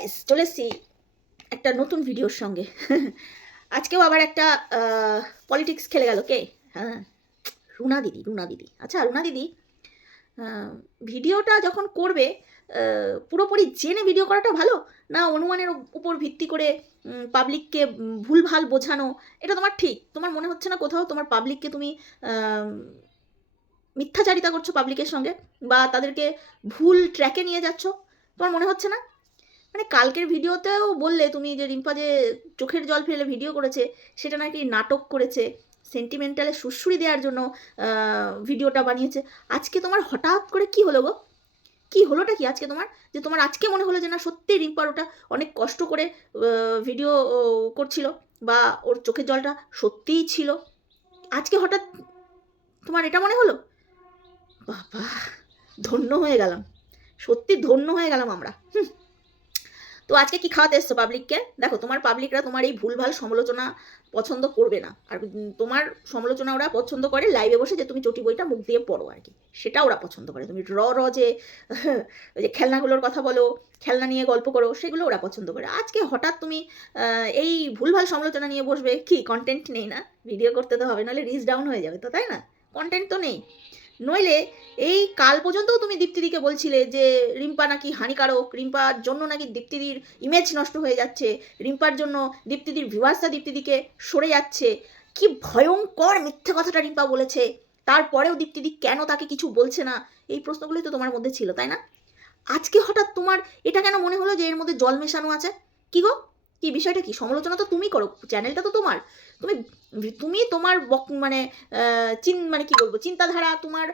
Guys, চলে এসছি একটা নতুন ভিডিওর সঙ্গে। আজকেও আবার একটা পলিটিক্স খেলে গেল কে? হ্যাঁ, রুনা দিদি। আচ্ছা, রুনা দিদি ভিডিওটা যখন করবে পুরোপুরি জেনে ভিডিও করাটা ভালো, না অনুমানের উপর ভিত্তি করে পাবলিককে ভুলভাল বোঝানো? এটা তোমার ঠিক? তোমার মনে হচ্ছে না কোথাও তোমার পাবলিককে তুমি মিথ্যাচারিতা করছো পাবলিকের সঙ্গে, বা তাদেরকে ভুল ট্র্যাকে নিয়ে যাচ্ছ? তোমার মনে হচ্ছে না? মানে কালকের ভিডিওতেও বললে তুমি যে রিম্পা যে চোখের জল ফেলে ভিডিও করেছে, সেটা নাকি নাটক করেছে, সেন্টিমেন্টালে সুড়সুড়ি দেওয়ার জন্য ভিডিওটা বানিয়েছে। আজকে তোমার হঠাৎ করে কি হলো গো? কি হলোটা কি আজকে তোমার, যে তোমার আজকে মনে হলো যে না সত্যি রিম্পার ওটা অনেক কষ্ট করে ভিডিও করছিল, বা ওর চোখের জলটা সত্যিই ছিল? আজকে হঠাৎ তোমার এটা মনে হলো? বাবা, ধন্য হয়ে গেলাম, সত্যি ধন্য হয়ে গেলাম আমরা। তো আজকে কি খাওয়াতে এসছো পাবলিককে? দেখো, তোমার পাবলিকরা তোমার এই ভুলভাল সমালোচনা পছন্দ করবে না। আর তোমার সমালোচনা ওরা পছন্দ করে লাইভে বসে যে তুমি চটি বইটা মুখ দিয়ে পড়ো আর কি, সেটা ওরা পছন্দ করে। তুমি যে ওই যে খেলনাগুলোর কথা বলো, খেলনা নিয়ে গল্প করো, সেগুলো ওরা পছন্দ করে। আজকে হঠাৎ তুমি এই ভুলভাল সমালোচনা নিয়ে বসবে? কি কন্টেন্ট নেই না? ভিডিও করতে তো হবে, নাহলে রিচ ডাউন হয়ে যাবে তো, তাই না? কন্টেন্ট তো নেই। নইলে এই কাল পর্যন্তও তুমি দীপ্তিদিকে বলছিলে যে রিম্পা নাকি হানিকারক, রিম্পার জন্য নাকি দীপ্তিদির ইমেজ নষ্ট হয়ে যাচ্ছে, রিম্পার জন্য দীপ্তিদির ভিউয়ার্সটা দীপ্তিদিকে সরে যাচ্ছে। কি ভয়ঙ্কর মিথ্যে কথাটা রিম্পা বলেছে, তারপরেও দীপ্তিদি কেন তাকে কিছু বলছে না? এই প্রশ্নগুলোই তো তোমার মধ্যে ছিল, তাই না? আজকে হঠাৎ তোমার এটা কেন মনে হলো যে এর মধ্যে জল মেশানো আছে? কি গো, কি বিষয়টা কি? সমালোচনা তো তুমি করো, চ্যানেলটা তো তোমার। তুমি তুমি তোমার মানে মানে কি বলবো, চিন্তাধারা তোমার,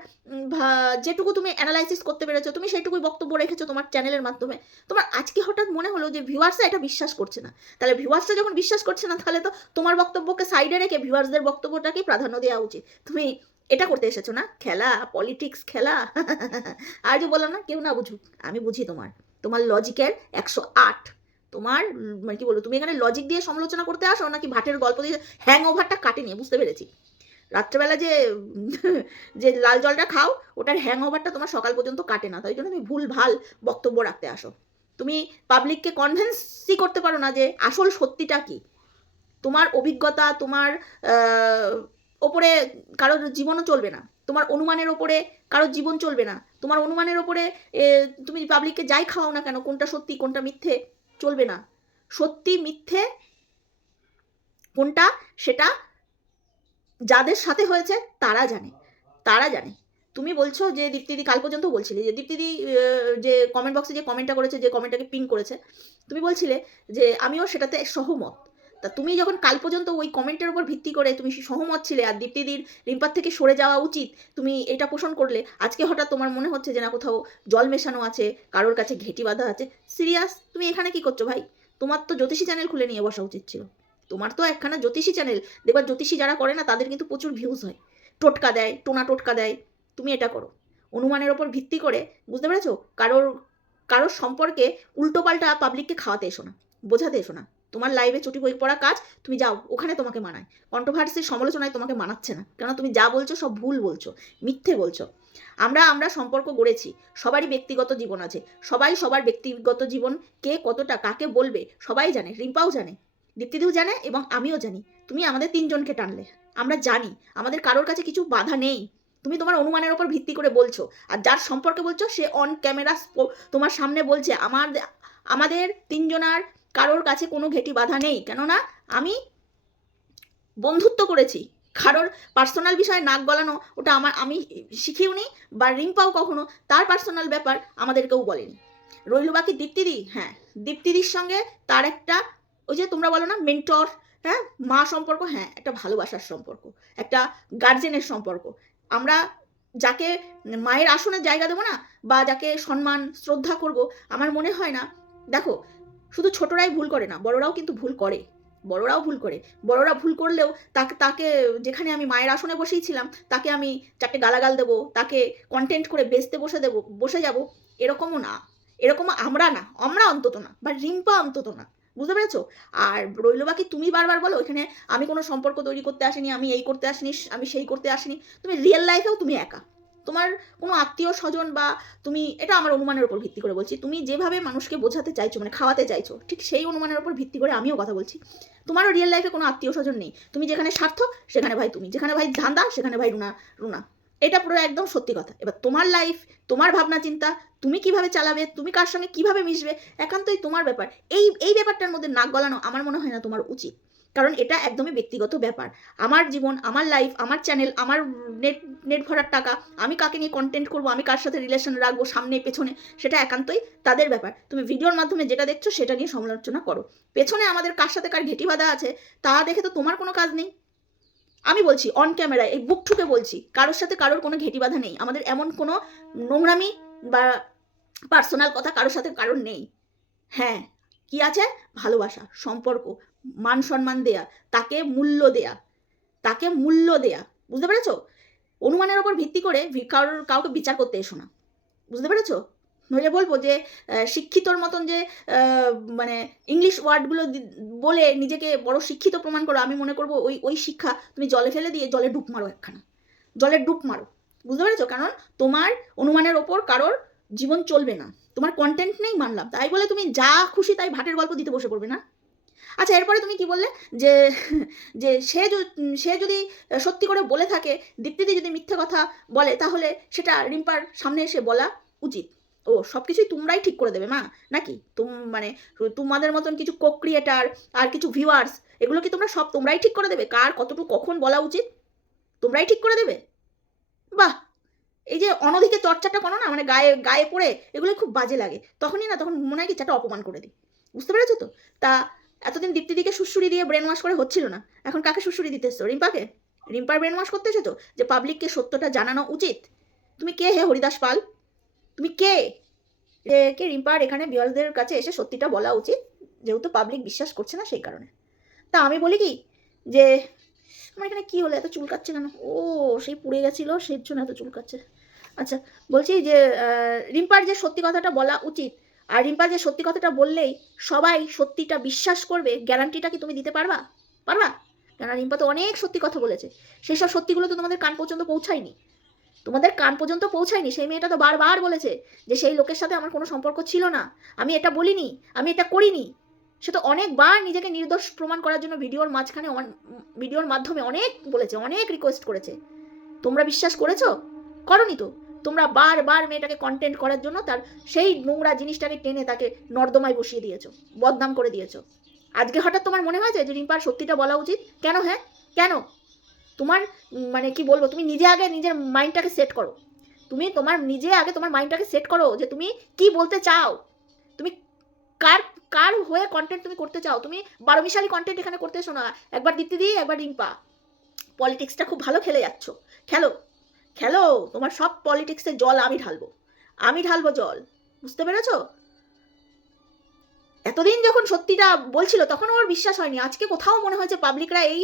যেটুকু তুমি অ্যানালাইসিস করতে পেরেছো তুমি সেইটুকুই বক্তব্য রেখেছো তোমার চ্যানেলের মাধ্যমে। তোমার আজকে হঠাৎ মনে হলো যে ভিউয়ার্সরা এটা বিশ্বাস করছে না। তাহলে ভিউয়ার্সরা যখন বিশ্বাস করছে না, তাহলে তো তোমার বক্তব্যকে সাইডে রেখে ভিউয়ার্সদের বক্তব্যটাকেই প্রাধান্য দেওয়া উচিত। তুমি এটা করতে এসেছো না? খেলা, পলিটিক্স খেলা। আর যে বললাম না, কেউ না বুঝুক, আমি বুঝি তোমার। তোমার লজিকের 108। তোমার মানে কি বলবো, তুমি এখানে লজিক দিয়ে সমালোচনা করতে আসো নাকি ভাটের গল্প দিয়ে? হ্যাং ওভারটা কাটেনি, বুঝতে পেরেছি। রাত্রেবেলা যে যে লাল জলটা খাও, ওটার হ্যাং ওভারটা তোমার সকাল পর্যন্ত কাটে না, তাই জন্য তুমি ভুল ভাল বক্তব্য রাখতে আসো। তুমি পাবলিককে কনভিন্সই করতে পারো না যে আসল সত্যিটা কি। তোমার অভিজ্ঞতা, তোমার ওপরে কারোর জীবনও চলবে না, তোমার অনুমানের ওপরে কারোর জীবন চলবে না, তোমার অনুমানের ওপরে তুমি পাবলিককে যাই খাওয়াও না কেন, কোনটা সত্যি কোনটা মিথ্যে চলবে না। সত্যি মিথ্যে কোনটা, সেটা যাদের সাথে হয়েছে তারা জানে, তারা জানে। তুমি বলছো যে দীপ্তিদি, কাল পর্যন্ত বলছিলে যে দীপ্তিদি যে কমেন্ট বক্সে যে কমেন্টটা করেছে, যে কমেন্টটাকে পিন করেছে, তুমি বলছিলে যে আমিও সেটাতে সহমত। তা তুমি যখন কাল পর্যন্ত ওই কমেন্টের উপর ভিত্তি করে তুমি সহমত ছিলে, আর দীপ্তিদির রিম্পার থেকে সরে যাওয়া উচিত তুমি এটা পোষণ করলে, আজকে হঠাৎ তোমার মনে হচ্ছে যে না কোথাও জল মেশানো আছে, কারোর কাছে ঘেঁটি বাঁধা আছে। সিরিয়াস, তুমি এখানে কি করছো ভাই? তোমার তো জ্যোতিষী চ্যানেল খুলে নিয়ে বসা উচিত ছিল। তোমার তো একখানা জ্যোতিষী চ্যানেল, দেখবার জ্যোতিষী যারা করে না তাদের কিন্তু প্রচুর ভিউজ হয়, টোটকা দেয়, টোনা টোটকা দেয়। তুমি এটা করো অনুমানের ওপর ভিত্তি করে, বুঝতে পেরেছো? কারোর কারোর সম্পর্কে উল্টোপাল্টা পাবলিককে খাওয়াতে এসো না, বোঝাতে এসো না। তোমার লাইভে চটি বই পড়া কাজ, তুমি যাও ওখানে, তোমাকে মানায়। কন্ট্রোভার্সির সমালোচনায় তোমাকে মানাচ্ছে না, কেন তুমি যা বলছো সব ভুল বলছো, মিথ্যে বলছো। আমরা আমরা সম্পর্ক গড়েছি, সবারই ব্যক্তিগত জীবন আছে, সবাই সবার ব্যক্তিগত জীবন কে কতটা কাকে বলবে সবাই জানে, রিম্পাও জানে, দীপ্তিদিও জানে, এবং আমিও জানি। তুমি আমাদের তিনজনকে টানলে, আমরা জানি আমাদের কারোর কাছে কিছু বাধা নেই। তুমি তোমার অনুমানের ওপর ভিত্তি করে বলছো, আর যার সম্পর্কে বলছো সে অন ক্যামেরা তোমার সামনে বলছে আমাদের তিনজনার কারোর কাছে কোনো ঘেঁটি বাধা নেই, কেননা আমি বন্ধুত্ব করেছি। কারোর পার্সোনাল বিষয়ে নাক গলানো ওটা আমি শিখিওনি, বা রিম্পাও কখনো তার পার্সোনাল ব্যাপার আমাদেরকেও বলেনি। রইল বাকি দীপ্তিদি, হ্যাঁ, দীপ্তিদির সঙ্গে তার একটা, ওই যে তোমরা বলো না মেন্টর, হ্যাঁ, মা সম্পর্ক, হ্যাঁ, একটা ভালোবাসার সম্পর্ক, একটা গার্জেনের সম্পর্ক। আমরা যাকে মায়ের আসনে জায়গা দেবো না, বা যাকে সম্মান শ্রদ্ধা করব, আমার মনে হয় না। দেখো, শুধু ছোটরাই ভুল করে না, বড়রাও কিন্তু ভুল করে, বড়রাও ভুল করে। বড়রা ভুল করলেও তাকে তাকে যেখানে আমি মায়ের আসনে বসেছিলাম, তাকে আমি চারটে গালাগাল দেবো, তাকে কন্টেন্ট করে বেচতে বসে যাব, এরকমও না। এরকম আমরা অন্তত না, বা রিম্পা অন্তত না, বুঝতে পেরেছো? আর রইল বাকি তুমি বারবার বলো এখানে আমি কোনো সম্পর্ক তৈরি করতে আসিনি, আমি এই করতে আসিনি, আমি সেই করতে আসিনি। তুমি রিয়েল লাইফেও তুমি একা, তোমার কোনো আত্মীয় স্বজন বা তুমি, এটা আমার অনুমানের উপর ভিত্তি করে বলছি, তুমি যেভাবে মানুষকে বোঝাতে চাইছো, মানে খাওয়াতে চাইছো, ঠিক সেই অনুমানের উপর ভিত্তি করে আমিও কথা বলছি। তোমারও রিয়েল লাইফে কোনো আত্মীয় স্বজন নেই। তুমি যেখানে স্বার্থ সেখানে ভাই তুমি, যেখানে ভাই ধান্দা সেখানে ভাই রুনা রুনা। এটা পুরো একদম সত্যি কথা। এবার তোমার লাইফ, তোমার ভাবনা চিন্তা, তুমি কিভাবে চালাবে, তুমি কার সঙ্গে কিভাবে মিশবে, একান্তই তোমার ব্যাপার। এই ব্যাপারটার মধ্যে নাক গলানো আমার মনে হয় না তোমার উচিত, কারণ এটা একদমই ব্যক্তিগত ব্যাপার। আমার জীবন, আমার লাইফ, আমার চ্যানেল, আমার নেট নেট ভরার টাকা, আমি কাকে নিয়ে কন্টেন্ট করবো, আমি কার সাথে রিলেশন রাখবো, সামনে পেছনে, সেটা একান্তই তাদের ব্যাপার। তুমি ভিডিওর মাধ্যমে যেটা দেখছো সেটা নিয়ে সমালোচনা করো, পেছনে আমাদের কার সাথে কার ঘেঁটি বাঁধা আছে তা দেখে তো তোমার কোনো কাজ নেই। আমি বলছি অন ক্যামেরায়, এই বুক ঠুকে বলছি, কারোর সাথে কারোর কোনো ঘেঁটি বাঁধা নেই, আমাদের এমন কোনো নোংরামি বা পার্সোনাল কথা কারোর সাথে কারোর নেই। হ্যাঁ, কি আছে? ভালোবাসা, সম্পর্ক, মান সম্মান দেয়া, তাকে মূল্য দেয়া, তাকে মূল্য দেয়া, বুঝতে পেরেছো? অনুমানের ওপর ভিত্তি করে কাউকে বিচার করতে এসো না, বুঝতে পেরেছো? নইলে বলবো যে শিক্ষিতর মতন যে মানে ইংলিশ ওয়ার্ডগুলো বলে নিজেকে বড় শিক্ষিত প্রমাণ করো, আমি মনে করবো ওই শিক্ষা তুমি জলে ফেলে দিয়ে জলে ডুব মারো, একখানা জলে ডুব মারো, বুঝতে পেরেছো? কারণ তোমার অনুমানের ওপর কারোর জীবন চলবে না, তোমার কন্টেন্ট নেই মানলাম, তাই বলে তুমি যা খুশি তাই ভাটের গল্প দিতে বসে পড়বে না। আচ্ছা, এরপরে তুমি কি বললে যে যে সে যদি সত্যি করে বলে থাকে, দীপ্তিদি যদি মিথ্যে কথা বলে, তাহলে সেটা রিম্পার সামনে এসে বলা উচিত। ও সব কিছুই তোমরাই ঠিক করে দেবে মা, নাকি মানে তোমাদের মতন কিছু কো ক্রিয়েটার আর কিছু ভিউয়ার্স, এগুলো কি তোমরাই ঠিক করে দেবে কার কতটুকু কখন বলা উচিত? তোমরাই ঠিক করে দেবে? বাহ! এই যে অনধিকে চর্চাটা করো না, মানে গায়ে গায়ে পড়ে, এগুলো খুব বাজে লাগে। তখন মনে হয় কি একটা অপমান করে দিই, বুঝতে পেরেছো তো? তা এতদিন দীপ্তিদিকে সুড়সুড়ি দিয়ে ব্রেন ওয়াশ করে হচ্ছিল না, এখন কাকে সুড়সুড়ি দিতে এসছো? রিম্পাকে? রিম্পার ব্রেন ওয়াশ করতে এসেছো যে পাবলিককে সত্যটা জানানো উচিত? তুমি কে হে হরিদাস পাল? তুমি কে? কে রিম্পার এখানে ভিউয়ার্সদের কাছে এসে সত্যিটা বলা উচিত, যেহেতু পাবলিক বিশ্বাস করছে না সেই কারণে। তা আমি বলি কি যে আমার এখানে কি হলো, এত চুলকাচ্ছে কেন? ও সেই পুড়ে গেছিলো, সেই জন্য এত চুলকাচ্ছে। আচ্ছা, বলছি যে রিম্পার যে সত্যি কথাটা বলা উচিত, আর রিম্পার যে সত্যি কথাটা বললেই সবাই সত্যিটা বিশ্বাস করবে, গ্যারান্টিটা কি তুমি দিতে পারবা? পারবা? কেন, রিম্পা তো অনেক সত্যি কথা বলেছে, সেই সব সত্যিগুলো তো তোমাদের কান পর্যন্ত পৌঁছায়নি, তোমাদের কান পর্যন্ত পৌঁছায়নি। সেই মেয়েটা তো বারবার বলেছে যে সেই লোকের সাথে আমার কোনো সম্পর্ক ছিল না, আমি এটা বলিনি, আমি এটা করিনি। সে তো অনেকবার নিজেকে নির্দোষ প্রমাণ করার জন্য ভিডিওর মাধ্যমে অনেক বলেছে, অনেক রিকোয়েস্ট করেছে। তোমরা বিশ্বাস করেছো? করনি তো। তোমরা বারবার মেয়েটাকে কন্টেন্ট করার জন্য তার সেই নোংরা জিনিসটাকে টেনে তাকে নর্দমায় বসিয়ে দিয়েছো, বদনাম করে দিয়েছো। আজকে হঠাৎ তোমার মনে হয়েছে যে রিম্পার সত্যিটা বলা উচিত? কেন? হ্যাঁ, কেন? তোমার মানে কি বলবো, তুমি নিজে আগে নিজের মাইন্ডটাকে সেট করো। তুমি তোমার নিজে আগে তোমার মাইন্ডটাকে সেট করো যে তুমি কি বলতে চাও, তুমি কার কার হয়ে কন্টেন্ট তুমি করতে চাও। তুমি বারোমিশালি কন্টেন্ট এখানে করতে এসো না। একবার দীপ্তিদি, একবার রিম্পা। পলিটিক্সটা খুব ভালো খেলে যাচ্ছ, খেলো খেলো, তোমার সব পলিটিক্সের জল আমি ঢালবো, আমি ঢালবো জল, বুঝতে পেরেছো? এতদিন যখন সত্যিটা বলছিল তখন ওর বিশ্বাস হয়নি, আজকে কোথাও মনে হয়েছে পাবলিকরা এই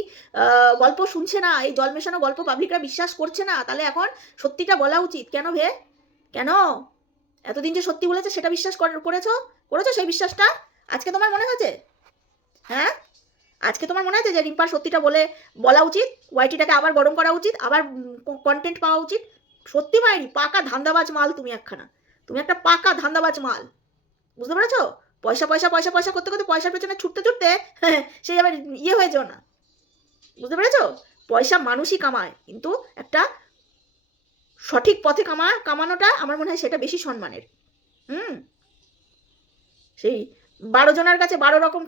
গল্প শুনছে না, এই জল মেশানো গল্প পাবলিকরা বিশ্বাস করছে না, তাহলে এখন সত্যিটা বলা উচিত। কেন ভে? কেন? এতদিন যে সত্যি বলেছে সেটা বিশ্বাস করেছো করেছো সেই বিশ্বাসটা আজকে তোমার মনে হয়েছে? হ্যাঁ, আজকে তোমার মনে হয়েছে যে রিম্পার সত্যিটা বলা উচিত, ওয়াইটিটাকে আবার গরম করা উচিত, আবার কন্টেন্ট পাওয়া উচিত? সত্যি মায়েরি পাকা ধান্দাবাজ মাল তুমি একখানা, তুমি একটা পাকা ধান্দাবাজ মাল, বুঝতে পেরেছো? পয়সা পয়সা পয়সা পয়সা করতে করতে পয়সার পেছনে ছুটতে ছুটতে সেই আবার ইয়ে হয়ে যাও না, বুঝতে পেরেছো? পয়সা মানুষই কামায়, কিন্তু একটা সঠিক পথে কামানোটা আমার মনে হয় সেটা বেশি সম্মানের। হুম, সেই 12 জনের কাছে 12 রকম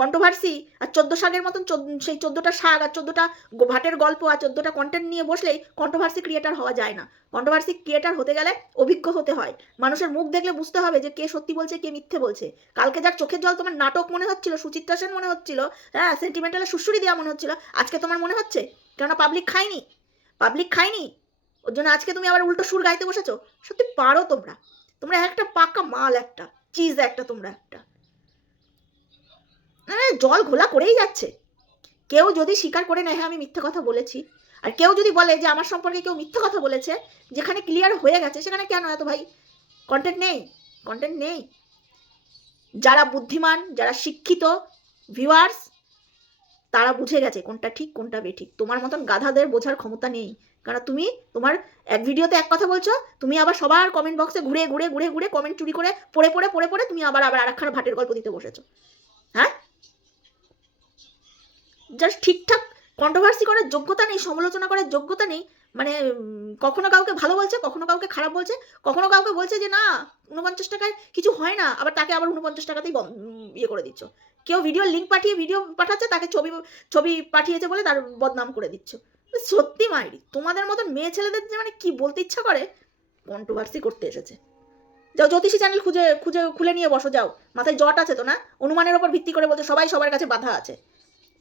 কন্ট্রোভার্সি আর 14 শাকের মতন সেই 14টা শাক আর 14টা ভাটের গল্প আর 14টা কন্টেন্ট নিয়ে বসলেই কন্ট্রোভার্সি ক্রিয়েটার হওয়া যায় না। কন্ট্রোভার্সি ক্রিয়েটার হতে গেলে অভিজ্ঞ হতে হয়, মানুষের মুখ দেখলে বুঝতে হবে যে কে সত্যি বলছে কে মিথ্যে বলছে। কালকে যার চোখের জল তোমার নাটক মনে হচ্ছিল, সুচিত্রা সেন মনে হচ্ছিল, হ্যাঁ সেন্টিমেন্টালে সুড়সুড়ি দেওয়া মনে হচ্ছিল, আজকে তোমার মনে হচ্ছে কেননা পাবলিক খায়নি, পাবলিক খায়নি, ওর জন্য আজকে তুমি আবার উল্টো সুর গাইতে বসেছো। সত্যি পারো তোমরা, তোমরা একটা পাকা মাল, একটা চিজ, একটা তোমরা একটা মানে জল ঘোলা করেই যাচ্ছে। কেউ যদি স্বীকার করে নেয় হ্যাঁ আমি মিথ্যে কথা বলেছি, আর কেউ যদি বলে যে আমার সম্পর্কে কেউ মিথ্যে কথা বলেছে, যেখানে ক্লিয়ার হয়ে গেছে সেখানে কেন এত ভাই কন্টেন্ট নেই? কন্টেন্ট নেই। যারা বুদ্ধিমান, যারা শিক্ষিত ভিউয়ার্স, তারা বুঝে গেছে কোনটা ঠিক কোনটা বেঠিক। তোমার মতন গাধাদের বোঝার ক্ষমতা নেই, কারণ তুমি তোমার এক ভিডিওতে এক কথা বলছো, তুমি আবার সবার কমেন্ট বক্সে ঘুরে ঘুরে ঘুরে ঘুরে কমেন্ট চুরি করে পড়ে পড়ে পড়ে পড়ে তুমি আবার আবার আরেকখানা ভাটের গল্প দিতে বসেছো। হ্যাঁ, জাস্ট ঠিকঠাক কন্ট্রোভার্সি করার যোগ্যতা নেই, সমালোচনা করার যোগ্যতা নেই। মানে কখনো কাউকে ভালো বলছে, কখনো কাউকে খারাপ বলছে, কখনো কাউকে বলছে যে না 49 টাকায় কিছু হয় না, আবার তাকে আবার 49 টাকাতেই ইয়ে করে দিচ্ছ। কেউ ভিডিও লিঙ্ক পাঠিয়ে ভিডিও পাঠাচ্ছে, তাকে ছবি ছবি পাঠিয়েছে বলে তার বদনাম করে দিচ্ছ। সত্যি মাইরি, তোমাদের মতন মেয়ে ছেলেদের যে মানে কি বলতে ইচ্ছা করে, কন্ট্রোভার্সি করতে এসেছে। যাও জ্যোতিষী চ্যানেল খুঁজে খুঁজে খুলে নিয়ে বসো, যাও। মাথায় জট আছে তো না? অনুমানের ওপর ভিত্তি করে বলছো সবাই সবার কাছে বাধা আছে,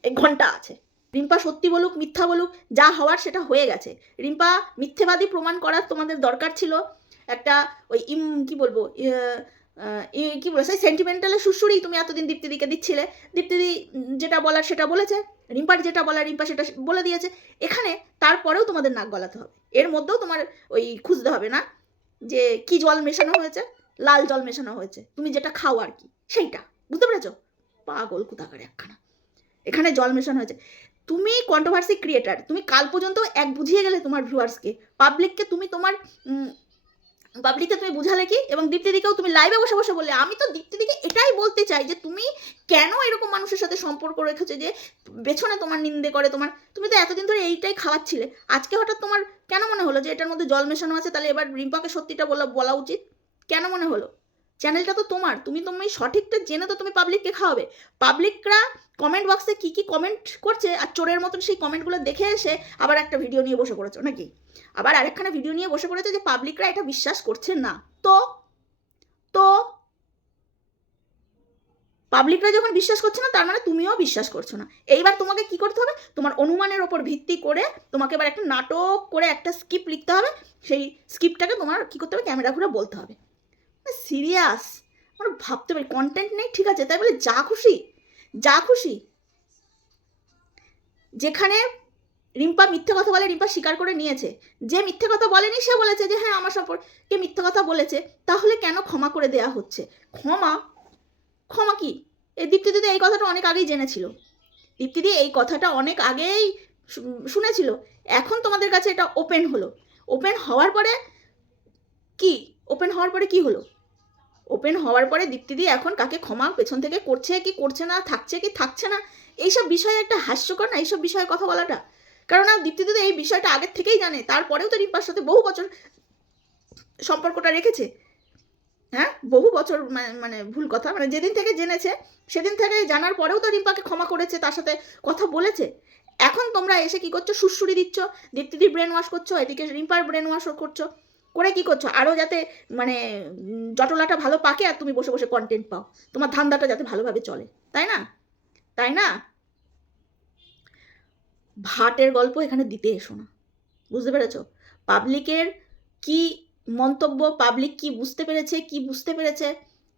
এক ঘন্টা আছে। রিম্পা সত্যি বলুক মিথ্যা বলুক, যা হওয়ার সেটা হয়ে গেছে। রিম্পা মিথ্যেবাদী প্রমাণ করার তোমাদের দরকার ছিল একটা ওই কি বলবো কি বলে সেই সেন্টিমেন্টালের সুরসুরি তুমি এতদিন দীপ্তিদিকে দিচ্ছিলে। দীপ্তিদি যেটা বলার সেটা বলেছে, রিম্পার যেটা বলার রিম্পা সেটা বলে দিয়েছে। এখানে তারপরেও তোমাদের নাক গলাতে হবে, এর মধ্যেও তোমার ওই খুঁজতে হবে না যে কি জল মেশানো হয়েছে, লাল জল মেশানো হয়েছে, তুমি যেটা খাও আর কি সেইটা, বুঝতে পেরেছো? পাগল কোথাকার একখানা, এখানে জল মেশানো হয়েছে। তুমি কন্ট্রোভার্সি ক্রিয়েটার, তুমি কাল পর্যন্ত এক বুঝিয়ে গেলে তোমার ভিউয়ার্সকে, পাবলিককে তুমি তোমার পাবলিককে তুমি বুঝালে কি, এবং দীপ্তিদিকেও তুমি লাইভে বসে বসে বললে। আমি তো দীপ্তিদিকে এটাই বলতে চাই যে তুমি কেন এরকম মানুষের সাথে সম্পর্ক রেখেছো যে পেছনে তোমার নিন্দে করে, তোমার তুমি তো এতদিন ধরে এইটাই খাওয়াচ্ছিলে, আজকে হঠাৎ তোমার কেন মনে হলো যে এটার মধ্যে জল মেশানো আছে, তাহলে এবার রিম্পাকে সত্যিটা বলা উচিত? কেন মনে হলো? চ্যানেলটা তো তোমার, তুমি সঠিকটা জেনে তো তুমি পাবলিককে খাওয়াবে। পাবলিকরা কমেন্ট বক্সে কি কি কমেন্ট করছে আর চোরের মতন সেই কমেন্টগুলো দেখে এসে আবার একটা ভিডিও নিয়ে বসে পড়েছো নাকি? আবার আরেকখানা ভিডিও নিয়ে বসে পড়েছে যে পাবলিকরা এটা বিশ্বাস করছে না। তো তো পাবলিকরা যখন বিশ্বাস করছে না, তার মানে তুমিও বিশ্বাস করছো না। এইবার তোমাকে কি করতে হবে? তোমার অনুমানের ওপর ভিত্তি করে তোমাকে এবার একটা নাটক করে একটা স্ক্রিপ্ট লিখতে হবে। সেই স্ক্রিপ্টটাকে তোমার কি করতে হবে? ক্যামেরা ঘুরে বলতে হবে। সিরিয়াস, আমরা ভাবতে পারি কন্টেন্ট নেই, ঠিক আছে, তাই বলে যা খুশি যা খুশি। যেখানে রিম্পা মিথ্যে কথা বলে, রিম্পা স্বীকার করে নিয়েছে। যে মিথ্যে কথা বলেনি সে বলেছে যে হ্যাঁ আমার সম্পর্কে মিথ্যে কথা বলেছে, তাহলে কেন ক্ষমা করে দেয়া হচ্ছে? ক্ষমা ক্ষমা কি? এই দীপ্তিদি এই কথাটা অনেক আগেই জেনেছিল, দীপ্তিদি এই কথাটা অনেক আগেই শুনেছিল। এখন তোমাদের কাছে এটা ওপেন হলো। ওপেন হওয়ার পরে কি? ওপেন হওয়ার পরে কি হলো? ওপেন হওয়ার পরে দীপ্তিদি এখন কাকে ক্ষমা পেছন থেকে করছে কি করছে না, থাকছে কি থাকছে না, এইসব বিষয়ে একটা হাস্যকর না এইসব বিষয়ে কথা বলাটা? কারণ দীপ্তিদি তো এই বিষয়টা আগের থেকেই জানে, তারপরেও তো রিম্পার সাথে বহু বছর সম্পর্কটা রেখেছে। হ্যাঁ, বহু বছর, মানে ভুল কথা, মানে যেদিন থেকে জেনেছে সেদিন থেকে জানার পরেও তো রিম্পাকে ক্ষমা করেছে, তার সাথে কথা বলেছে। এখন তোমরা এসে কি করছো? সুরসুরি দিচ্ছ, দীপ্তিদির ব্রেন ওয়াশ করছো, এদিকে রিম্পার ব্রেন ওয়াশ করছো, করে কি করছো? আরও যাতে মানে জটলাটা ভালো পাকে আর তুমি বসে বসে কন্টেন্ট পাও, তোমার ধান্দাটা যাতে ভালোভাবে চলে, তাই না? তাই না? ভাটের গল্প এখানে দিতে এসো না, বুঝতে পেরেছো? পাবলিকের কি মন্তব্য, পাবলিক কি বুঝতে পেরেছে কি বুঝতে পেরেছে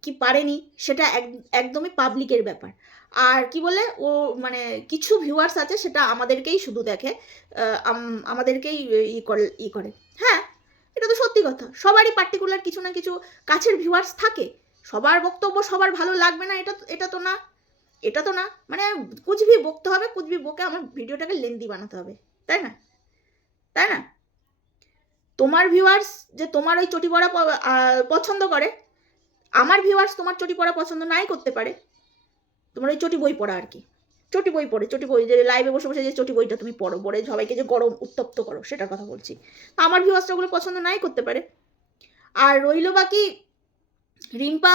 কি পারেনি, সেটা একদমই পাবলিকের ব্যাপার। আর কি বলে ও মানে কিছু ভিউয়ার্স আছে সেটা আমাদেরকেই শুধু দেখে, আমাদেরকেই করে। হ্যাঁ, এটা তো সত্যি কথা, সবারই পার্টিকুলার কিছু না কিছু কাছের ভিউয়ার্স থাকে, সবার বক্তব্য সবার ভালো লাগবে না, এটা তো না, এটা তো না, মানে কুচবি বকতে হবে, কুচবি বকে আমার ভিডিওটাকে লেন্দি বানাতে হবে, তাই না? তাই না? তোমার ভিউয়ার্স যে তোমার ওই চটি পড়া পছন্দ করে, আমার ভিউয়ার্স তোমার চটি পড়া পছন্দ নাই করতে পারে, তোমার ওই চটি বই পড়া আর কি, চটি বই পড়ে, চটি বই যে লাইভে বসে বসে যে চটি বইটা তুমি পড়ো, পড়ে সবাইকে যে গরম উত্তপ্ত করো, সেটার কথা বলছি। আমার ভিউয়ার্সটা ওগুলো পছন্দ নাই করতে পারে। আর রইল বাকি রিম্পা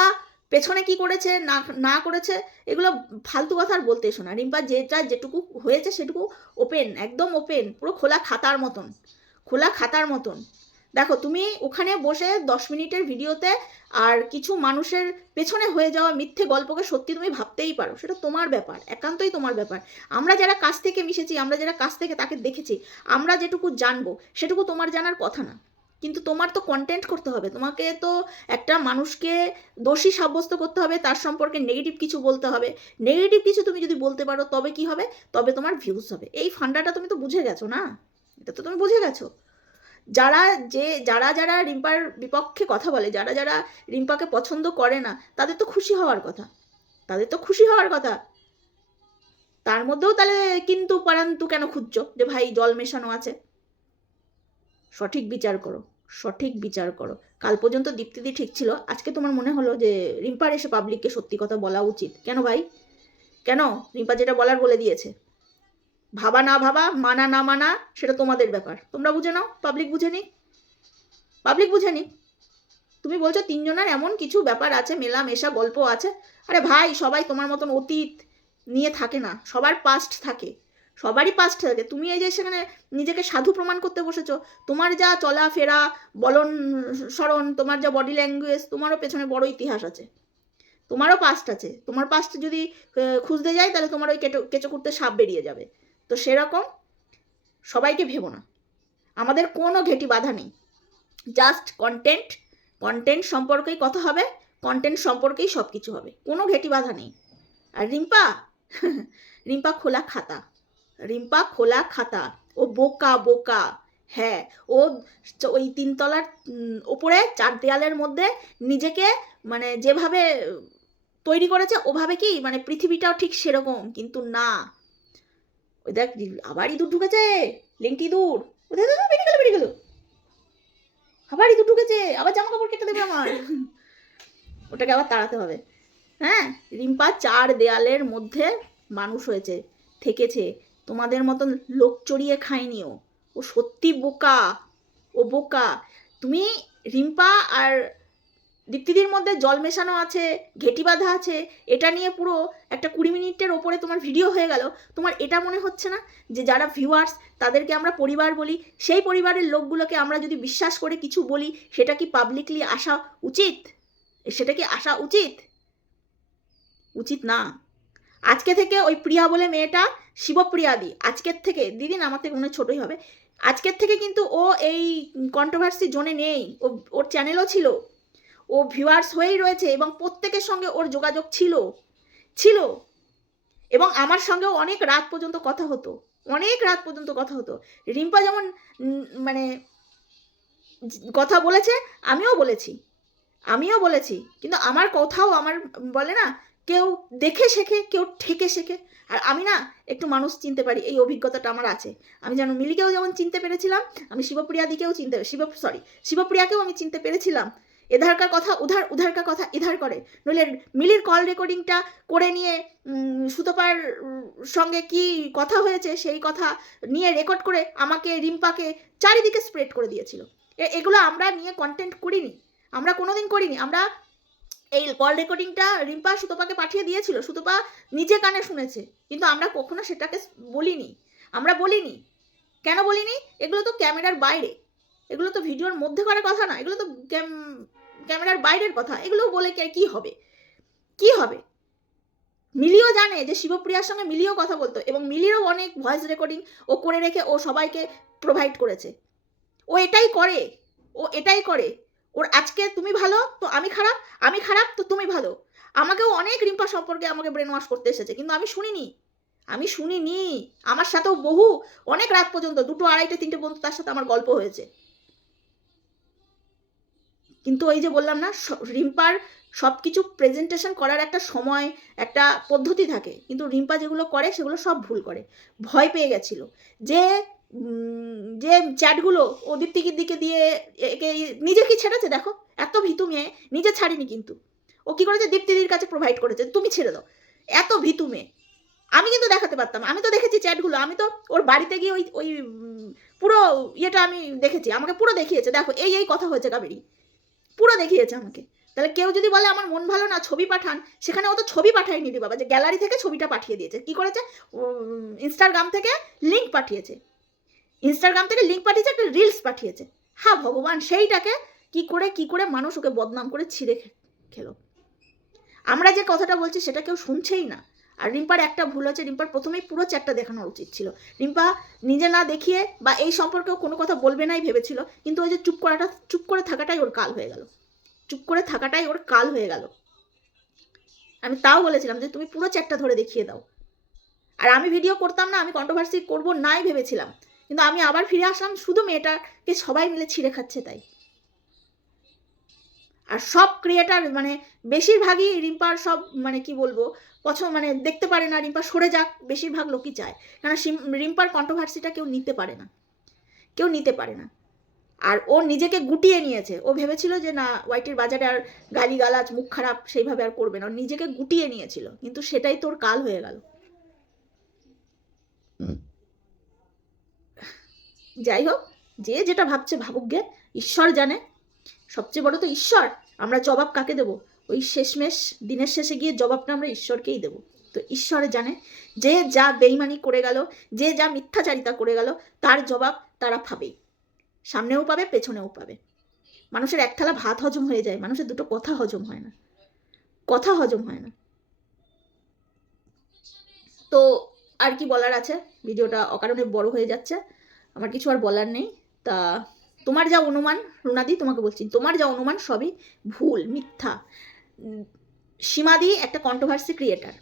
পেছনে কি করেছে না না করেছে, এগুলো ফালতু কথা আর বলতে এসো না। রিম্পা যেটা যেটুকু হয়েছে সেটুকু ওপেন, একদম ওপেন, পুরো খোলা খাতার মতন, খোলা খাতার মতন। দেখো তুমি ওখানে বসে 10 মিনিটের ভিডিওতে আর কিছু মানুষের পেছনে হয়ে যাওয়া মিথ্যে গল্পকে সত্যি তুমি ভাবতেই পারো, সেটা তোমার ব্যাপার, একান্তই তোমার ব্যাপার। আমরা যারা কাছ থেকে মিশেছি, আমরা যারা কাছ থেকে তাকে দেখেছি, আমরা যেটুকু জানবো সেটুকু তোমার জানার কথা না। কিন্তু তোমার তো কন্টেন্ট করতে হবে, তোমাকে তো একটা মানুষকে দোষী সাব্যস্ত করতে হবে, তার সম্পর্কে নেগেটিভ কিছু বলতে হবে। নেগেটিভ কিছু তুমি যদি বলতে পারো তবে কি হবে? তবে তোমার ভিউজ হবে। এই ফান্ডাটা তুমি তো বুঝে গেছো না? এটা তো তুমি বুঝে গেছো। যারা যারা রিম্পার বিপক্ষে কথা বলে, যারা যারা রিম্পাকে পছন্দ করে না, তাদের তো খুশি হওয়ার কথা, তাদের তো খুশি হওয়ার কথা। তার মধ্যেও তাহলে কিন্তু পারান্তু কেন খুঁজছো যে ভাই জল মেশানো আছে? সঠিক বিচার করো, সঠিক বিচার করো। কাল পর্যন্ত দীপ্তিদি ঠিক ছিল, আজকে তোমার মনে হলো যে রিম্পার এসে পাবলিককে সত্যি কথা বলা উচিত। কেন ভাই, কেন? রিম্পা যেটা বলার বলে দিয়েছে। ভাবা না ভাবা, মানা না মানা, সেটা তোমাদের ব্যাপার, তোমরা বুঝে নাও, পাবলিক বুঝে নিক, পাবলিক বুঝে নিক। তুমি বলছো তিনজনের এমন কিছু ব্যাপার আছে, মেলামেশা গল্প আছে। আরে ভাই, সবাই তোমার মতন অতীত নিয়ে থাকে না, সবার পাস্ট থাকে, সবারই পাস্ট থাকে। তুমি এই যে সেখানে নিজেকে সাধু প্রমাণ করতে বসেছো, তোমার যা চলাফেরা, বলন স্মরণ, তোমার যা বডি ল্যাঙ্গুয়েজ, তোমারও পেছনে বড় ইতিহাস আছে, তোমারও পাস্ট আছে। তোমার পাস্ট যদি খুঁজতে যাই তাহলে তোমার ওই কেঁচো করতে সাপ বেরিয়ে যাবে। তো সেরকম সবাইকে ভেবো না, আমাদের কোনো ঘেটি বাধা নেই, জাস্ট কন্টেন্ট, কন্টেন্ট সম্পর্কেই কথা হবে, কন্টেন্ট সম্পর্কেই সব কিছু হবে, কোনো ঘেটি বাধা নেই। আর রিম্পা রিম্পা খোলা খাতা, রিম্পা খোলা খাতা, ও বোকা বোকা। হ্যাঁ, ও ওই তিনতলার ওপরে চার দেয়ালের মধ্যে নিজেকে মানে যেভাবে তৈরি করেছে, ওভাবে কি মানে পৃথিবীটাও ঠিক সেরকম, কিন্তু না। ওই দেখ আবার ইঁদুর ঢুকেছে, লেংটি ইঁদুর, বেরিয়ে গেল বেরিয়ে গেল, আবার ইঁদুর ঢুকেছে, আবার জামা কাপড় কেটে দেবে আমার, ওটাকে আবার তাড়াতে হবে। হ্যাঁ, রিম্পা চার দেয়ালের মধ্যে মানুষ হয়েছে, থেকেছে, তোমাদের মতন লোক চড়িয়ে খায়নি ও। ও সত্যি বোকা, ও বোকা। তুমি রিম্পা আর দীপ্তিদির মধ্যে জল মেশানো আছে, ঘেটি বাঁধা আছে, এটা নিয়ে পুরো একটা 20 মিনিটের ওপরে তোমার ভিডিও হয়ে গেল। তোমার এটা মনে হচ্ছে না যে যারা ভিউয়ার্স তাদেরকে আমরা পরিবার বলি, সেই পরিবারের লোকগুলোকে আমরা যদি বিশ্বাস করে কিছু বলি, সেটা কি পাবলিকলি আসা উচিত? সেটা কি আসা উচিত? উচিত না। আজকে থেকে ওই প্রিয়া বলে মেয়েটা, শিবপ্রিয়াদি, আজকের থেকে, দিদি না আমার থেকে মনে ছোটোই হবে, আজকের থেকে কিন্তু ও এই কন্ট্রোভার্সি জোনে নেই। ওর চ্যানেলও ছিল, ও ভিউয়ার্স হয়েই রয়েছে, এবং প্রত্যেকের সঙ্গে ওর যোগাযোগ ছিল ছিল এবং আমার সঙ্গেও অনেক রাত পর্যন্ত কথা হতো, অনেক রাত পর্যন্ত কথা হতো। রিম্পা যেমন মানে কথা বলেছে, আমিও বলেছি, আমিও বলেছি, কিন্তু আমার কথাও আমার বলে না, কেউ দেখে শেখে, কেউ ঠেকে শেখে। আর আমি না একটু মানুষ চিনতে পারি, এই অভিজ্ঞতাটা আমার আছে। আমি যেন মিলিকেও যেমন চিনতে পেরেছিলাম, আমি শিবপ্রিয়াদিকেও চিনতে, শিবপ্রিয়াকেও আমি চিনতে পেরেছিলাম। এধার কা কথা উধার, উধার কা কথা ইধার করে। নইলে মিলির কল রেকর্ডিংটা করে নিয়ে সুতপার সঙ্গে কি কথা হয়েছে সেই কথা নিয়ে রেকর্ড করে আমাকে, রিম্পাকে চারিদিকে স্প্রেড করে দিয়েছিল। এগুলো আমরা নিয়ে কন্টেন্ট করিনি, আমরা কোনোদিন করিনি। আমরা এই কল রেকর্ডিংটা রিম্পা সুতপাকে পাঠিয়ে দিয়েছিল, সুতপা নিজে কানে শুনেছে, কিন্তু আমরা কখনো সেটাকে বলিনি, আমরা বলিনি। কেন বলিনি? এগুলো তো ক্যামেরার বাইরে, এগুলো তো ভিডিওর মধ্যে করার কথা না, এগুলো তো ক্যামেরার বাইরের কথা, এগুলো বলে কি হবে, কি হবে? মিলিও জানে যে শিবপ্রিয়ার সঙ্গে মিলিও কথা বলতো, এবং মিলিরও অনেক ভয়েস রেকর্ডিং ও করে রেখে ও সবাইকে প্রোভাইড করেছে। ও এটাই করে, ও এটাই করে। ওর আজকে তুমি ভালো তো আমি খারাপ, আমি খারাপ তো তুমি ভালো। আমাকেও অনেক রিম্পা সম্পর্কে আমাকে ব্রেন ওয়াশ করতে এসেছে, কিন্তু আমি শুনিনি, আমি শুনিনি। আমার সাথেও বহু অনেক রাত পর্যন্ত 2টো 2:30 3টে পর্যন্ত তার সাথে আমার গল্প হয়েছে। কিন্তু ওই যে বললাম না, রিম্পার সব কিছু প্রেজেন্টেশন করার একটা সময়, একটা পদ্ধতি থাকে, কিন্তু রিম্পা যেগুলো করে সেগুলো সব ভুল করে। ভয় পেয়ে গেছিল যে যে চ্যাটগুলো ও দীপ্তিকির দিকে দিয়ে একে নিজে কি ছেড়েছে দেখো, এত ভীতু মেয়ে, নিজে ছাড়িনি কিন্তু ও কি করেছে, দীপ্তিদির কাছে প্রোভাইড করেছে, তুমি ছেড়ে দাও। এত ভীতু মেয়ে, আমি কিন্তু দেখাতে পারতাম, আমি তো দেখেছি চ্যাটগুলো, আমি তো ওর বাড়িতে গিয়ে ওই ওই পুরো ইয়েটা আমি দেখেছি, আমাকে পুরো দেখিয়েছে, দেখো এই এই কথা হয়েছে কাবেরী, পুরো দেখিয়েছে আমাকে। তাহলে কেউ যদি বলে আমার মন ভালো না, ছবি পাঠান, সেখানে ও তো ছবি পাঠায়নি রে বাবা, যে গ্যালারি থেকে ছবিটা পাঠিয়ে দিয়েছে। কি করেছে, ইনস্টাগ্রাম থেকে লিঙ্ক পাঠিয়েছে, ইনস্টাগ্রাম থেকে লিঙ্ক পাঠিয়েছে, একটা রিলস পাঠিয়েছে। হ্যাঁ ভগবান, সেইটাকে কি করে মানুষ ওকে বদনাম করে ছিঁড়ে খেলো। আমরা যে কথাটা বলছি সেটা কেউ শুনছেই না। আর রিম্পার একটা ভুল হচ্ছে, রিম্পার প্রথমেই পুরো চ্যাটটা দেখানো উচিত ছিল। রিম্পা নিজে না দেখিয়ে বা এই সম্পর্কেও কোনো কথা বলবে নাই ভেবেছিল, কিন্তু ওই যে চুপ করে থাকাটাই ওর কাল হয়ে গেল, চুপ করে থাকাটাই ওর কাল হয়ে গেল। আমি তাও বলেছিলাম যে তুমি পুরো চ্যাটটা ধরে দেখিয়ে দাও। আর আমি ভিডিও করতাম না, আমি কন্ট্রোভার্সি করবো নাই ভেবেছিলাম, কিন্তু আমি আবার ফিরে আসলাম শুধু মেয়েটাকে সবাই মিলে ছিঁড়ে খাচ্ছে তাই। আর সব ক্রিয়েটার মানে বেশিরভাগই রিম্পার সব মানে কি বলবো পছন্দ, মানে দেখতে পারে না রিম্পা সরে যাক, বেশিরভাগ লোকই চায়, কারণ রিম্পার কন্ট্রোভার্সিটা কেউ নিতে পারে না, কেউ নিতে পারে না। আর ও নিজেকে গুটিয়ে নিয়েছে। ও ভেবেছিল যে না ওয়াইটির বাজারে আর গালিগালাজ মুখ খারাপ সেইভাবে আর করবে না, ও নিজেকে গুটিয়ে নিয়েছিল, কিন্তু সেটাই তোর কাল হয়ে গেল। যাই হোক, যে যেটা ভাবছে ভাবুক গে, ঈশ্বর জানে। সবচেয়ে বড় তো ঈশ্বর। আমরা জবাব কাকে দেব? ওই শেষমেশ দিনের শেষে গিয়ে জবাবটা আমরা ঈশ্বরকেই দেব। তো ঈশ্বরে জানে যে যা বেইমানি করে গেল, যে যা মিথ্যাচারিতা করে গেল, তার জবাব তারা পাবেই, সামনেও পাবে পেছনেও পাবে। মানুষের এক থালা ভাত হজম হয়ে যায়, মানুষের দুটো কথা হজম হয় না, কথা হজম হয় না। তো আর কি বলার আছে, ভিডিওটা অকারণে বড় হয়ে যাচ্ছে, আমার কিছু আর বলার নেই। তা তোমার যা অনুমান রুনাদি, তোমাকে বলছি তোমার যা অনুমান সবই ভুল, মিথ্যা। সীমাদি একটা কন্ট্রোভার্সি ক্রিয়েটার,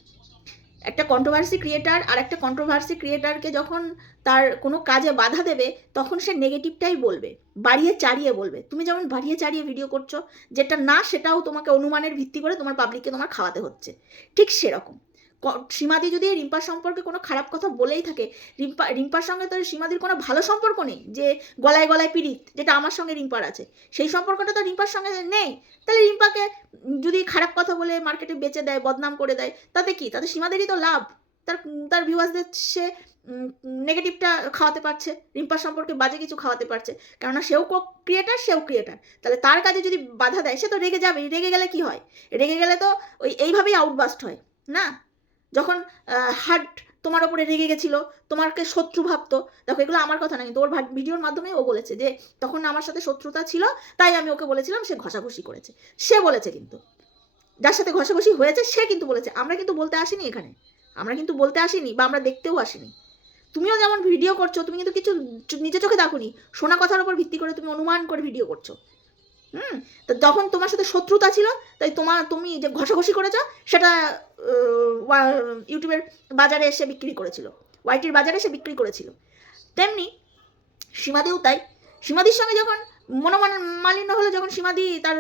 একটা কন্ট্রোভার্সি ক্রিয়েটার আর একটা কন্ট্রোভার্সি ক্রিয়েটারকে যখন তার কোনো কাজে বাধা দেবে তখন সে নেগেটিভটাই বলবে, বাড়িয়ে চাড়িয়ে বলবে। তুমি যেমন বাড়িয়ে চাড়িয়ে ভিডিও করছো, যেটা না সেটাও তোমাকে অনুমানের ভিত্তি করে তোমার পাবলিককে তোমার খাওয়াতে হচ্ছে, ঠিক সেরকম। সীমাদি যদি রিম্পার সম্পর্কে কোনো খারাপ কথা বলেই থাকে, রিম্পার সঙ্গে তো সীমাদির কোনো ভালো সম্পর্ক নেই, যে গলায় গলায় পিড়িত যেটা আমার সঙ্গে রিম্পার আছে, সেই সম্পর্কটা তো রিম্পার সঙ্গে নেই। তাহলে রিম্পাকে যদি খারাপ কথা বলে মার্কেটে বেচে দেয়, বদনাম করে দেয়, তাতে কি? তাতে সীমাদেরই তো লাভ। তার তার ভিউয়ার্সদের সে নেগেটিভটা খাওয়াতে পারছে, রিম্পার সম্পর্কে বাজে কিছু খাওয়াতে পারছে, কেননা সেও ক্রিয়েটার, সেও ক্রিয়েটার। তাহলে তার কাজে যদি বাধা দেয়, সে তো রেগে যাবে। রেগে গেলে কি হয়? রেগে গেলে তো ওই এইভাবেই আউটবাস্ট হয় না? যখন হার্ট তোমার ওপরে রেগে গেছিলো, তোমাকে শত্রু ভাবতো, দেখো এগুলো আমার কথা না, কিন্তু ওর ভিডিওর মাধ্যমে ও বলেছে যে তখন আমার সাথে শত্রুতা ছিল, তাই আমি ওকে বলেছিলাম, সে ঘষাঘষি করেছে। সে বলেছে, কিন্তু যার সাথে ঘষাঘষি হয়েছে সে কিন্তু বলেছে। আমরা কিন্তু বলতে আসিনি এখানে, আমরা কিন্তু বলতে আসিনি, বা আমরা দেখতেও আসিনি। তুমিও যেমন ভিডিও করছো, তুমি কিন্তু কিছু নিজে চোখে দেখোনি, শোনা কথার উপর ভিত্তি করে তুমি অনুমান করে ভিডিও করছো। তো যখন তোমার সাথে শত্রুতা ছিল, তাই তুমি যে ঘষাঘষি করেছো সেটা ইউটিউবের বাজারে এসে বিক্রি করেছিল, ওয়াইটির বাজারে এসে বিক্রি করেছিল। তেমনি সীমাদিও তাই। সীমাদির সঙ্গে যখন মনোমালিন্য হলো, যখন সীমাদি তার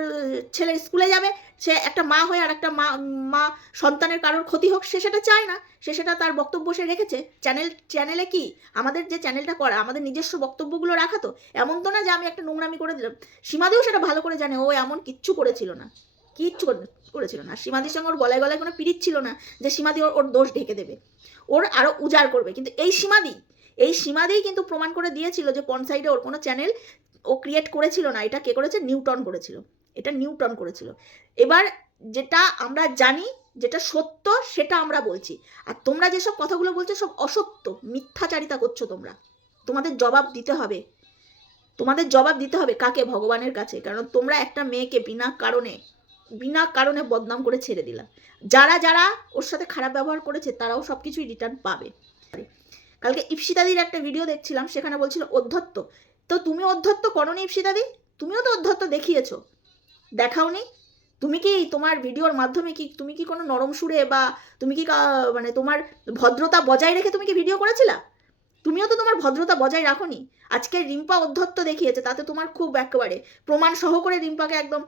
ছেলে স্কুলে যাবে, সে একটা মা হয়ে আর একটা মা সন্তানের কারোর ক্ষতি হোক সে সেটা চায় না, সে সেটা তার বক্তব্য সে রেখেছে। চ্যানেলে কি আমাদের যে চ্যানেলটা করা, আমাদের নিজস্ব বক্তব্যগুলো রাখা, তো এমন তো না যে আমি একটা নোংরামি করে দিলাম। সীমাদিও সেটা ভালো করে জানে, ও এমন কিচ্ছু করেছিল না, কিচ্ছু করেছিল না। সীমাদির সঙ্গে ওর গলায় গলায় কোনো পিড়িত ছিল না যে সীমাদি ওর দোষ ঢেকে দেবে, ওর আরও উজাড় করবে। কিন্তু এই সীমাদিই কিন্তু প্রমাণ করে দিয়েছিল যে পন সাইডে ওর কোনো চ্যানেল ও ক্রিয়েট করেছিল না। এটা কে করেছে? নিউটন করেছিল, এটা নিউটন করেছিল। এবার যেটা আমরা জানি, যেটা সত্য, সেটা আমরা বলছি। আর তোমরা যেসব কথাগুলো বলছো সব অসত্য, মিথ্যাচারিতা করছো তোমরা। তোমাদের জবাব দিতে হবে, তোমাদের জবাব দিতে হবে কাকে? ভগবানের কাছে। কারণ তোমরা একটা মেয়েকে বিনা কারণে বদনাম করে ছেড়ে দিলা। যারা যারা ওর সাথে খারাপ ব্যবহার করেছে তারাও সব কিছুই রিটার্ন পাবে। কালকে ইপসিতাদির একটা ভিডিও দেখছিলাম, সেখানে বলছিল অধ্যত্ত। তো তুমি অধ্যত্ত করনি ইপসিতাদি? তুমিও তো অধ্যত্ত দেখিয়েছো, দেখাওনি? তুমি কি তোমার ভিডিওর মাধ্যমে কি তুমি কি কোনো নরম সুরে, বা তুমি কি মানে তোমার ভদ্রতা বজায় রেখে তুমি কি ভিডিও করেছিলা? তুমিও তো তোমার ভদ্রতা বজায় রাখোনি। আজকে রিম্পা অধ্যত্ত দেখিয়েছে, তাতে তোমার খুব একেবারে প্রমাণ সহকারে রিম্পাকে একদম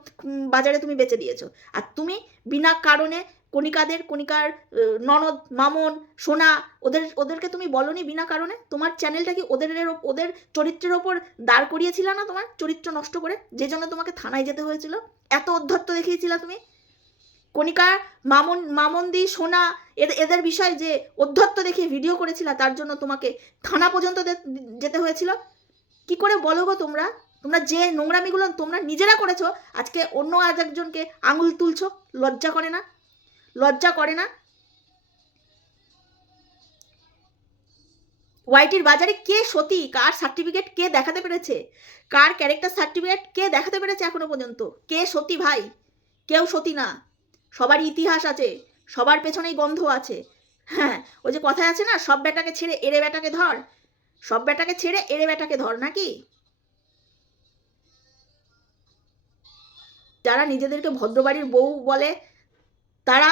বাজারে তুমি বেচে দিয়েছো। আর তুমি বিনা কারণে কণিকার ননদ, মামন, সোনা, ওদেরকে তুমি বলনি বিনা কারণে? তোমার চ্যানেলটা কি ওদের চরিত্রের ওপর দাঁড় করিয়েছিল না, তোমার চরিত্র নষ্ট করে, যে জন্য তোমাকে থানায় যেতে হয়েছিল? এত অধ্যত্ত দেখিয়েছিলা তুমি। কণিকা, মামন্দি, সোনা, এদের বিষয়ে যে অধ্যত্ত দেখিয়ে ভিডিও করেছিল, তার জন্য তোমাকে থানা পর্যন্ত যেতে হয়েছিল। কি করে বলো গো তোমরা? তোমরা যে নোংরামিগুলো তোমরা নিজেরা করেছো, আজকে অন্য আজ একজনকে আঙুল তুলছো। লজ্জা করে না? লজ্জা করে না? ওয়াইটির বাজারে কে সতী, কার সার্টিফিকেট কে দেখাতে পেরেছে? কার ক্যারেক্টার সার্টিফিকেট কে দেখাতে পেরেছে এখনো পর্যন্ত? কে সতী ভাই? কেউ সতী না। সবারই ইতিহাস আছে, সবার পেছনেই গন্ধ আছে। হ্যাঁ, ওই যে কথায় আছে না, সব বেটাকে ছেড়ে এড়ে বেটাকে ধর। সব বেটাকে ছেড়ে এড়ে বেটাকে ধর, নাকি? যারা নিজেদেরকে ভদ্রবাড়ির বউ বলে, তারা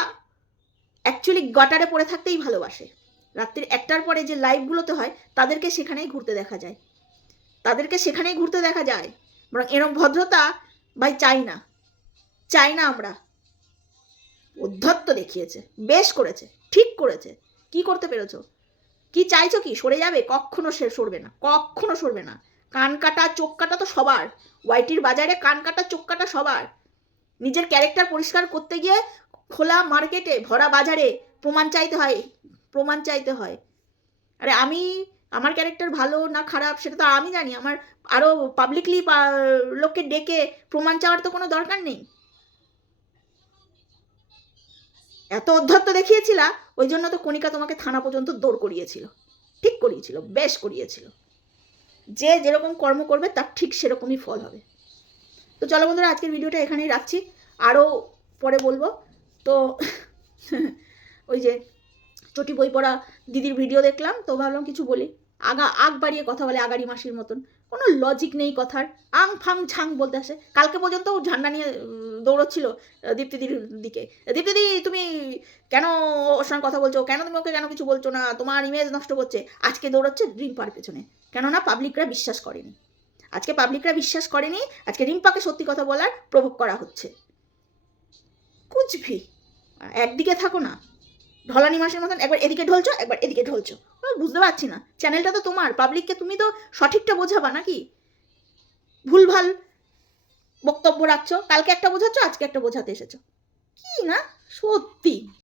অ্যাকচুয়ালি গটারে পড়ে থাকতেই ভালোবাসে। রাত্রির 1টার পরে যে লাইভগুলোতে হয়, তাদেরকে সেখানেই ঘুরতে দেখা যায়, তাদেরকে সেখানেই ঘুরতে দেখা যায়। বরং এরম ভদ্রতা ভাই চাই না আমরা। উদ্ধত্ত দেখিয়েছে, বেশ করেছে, ঠিক করেছে। কি করতে পেরেছো? কি চাইছো? কি সরে যাবে? কখনো সে সরবে না, কখনো সরবে না। কান কাটা চোখ কাটা তো সবার, ওয়াইটির বাজারে কান কাটা চোখ কাটা সবার। নিজের ক্যারেক্টার পরিষ্কার করতে গিয়ে খোলা মার্কেটে ভরা বাজারে প্রমাণ চাইতে হয়। আরে আমার ক্যারেক্টার ভালো না খারাপ সেটা তো আমি জানি, আমার আরও পাবলিকলি লোককে ডেকে প্রমাণ চাওয়ার তো কোনো দরকার নেই। এত অধ্যত্ত দেখিয়েছিলা, ওই জন্য তো কণিকা তোমাকে থানা পর্যন্ত দৌড় করিয়েছিল, ঠিক করিয়েছিল, বেশ করিয়েছিল। যে যেরকম কর্ম করবে তার ঠিক সেরকমই ফল হবে। তো চলো বন্ধুরা, আজকের ভিডিওটা এখানেই রাখছি, আরও পরে বলবো। তো ওই যে চটি বই পড়া দিদির ভিডিও দেখলাম, তো ভাবলাম কিছু বলি। আগ বাড়িয়ে কথা বলে আগাড়ি মাসির মতন, কোনো লজিক নেই কথার, আং ফাং ঝাং বলতে আসে। কালকে পর্যন্ত ঝান্ডা নিয়ে দৌড়চ্ছিল দীপ্তিদির দিকে, দীপ্তিদি তুমি কেন ওর সঙ্গে কথা বলছো, কেন তুমি ওকে কেন কিছু বলছো না, তোমার ইমেজ নষ্ট করছে। আজকে দৌড়চ্ছে রিম্পার পেছনে, কেননা পাবলিকরা বিশ্বাস করেনি। আজকে রিম্পাকে সত্যি কথা বলার প্রভোগ করা হচ্ছে। কুচভি, একদিকে থাকো না, ঢলানি মাসের মতন একবার এদিকে ঢলছো একবার এদিকে ঢলছো। বুঝতে পারছি না, চ্যানেলটা তো তোমার, পাবলিককে তুমি তো সঠিকটা বোঝাবা নাকি? ভুলভাল বক্তব্য রাখছো, কালকে একটা বোঝাচ্ছ, আজকে একটা বোঝাতে এসেছো, কি না সত্যি।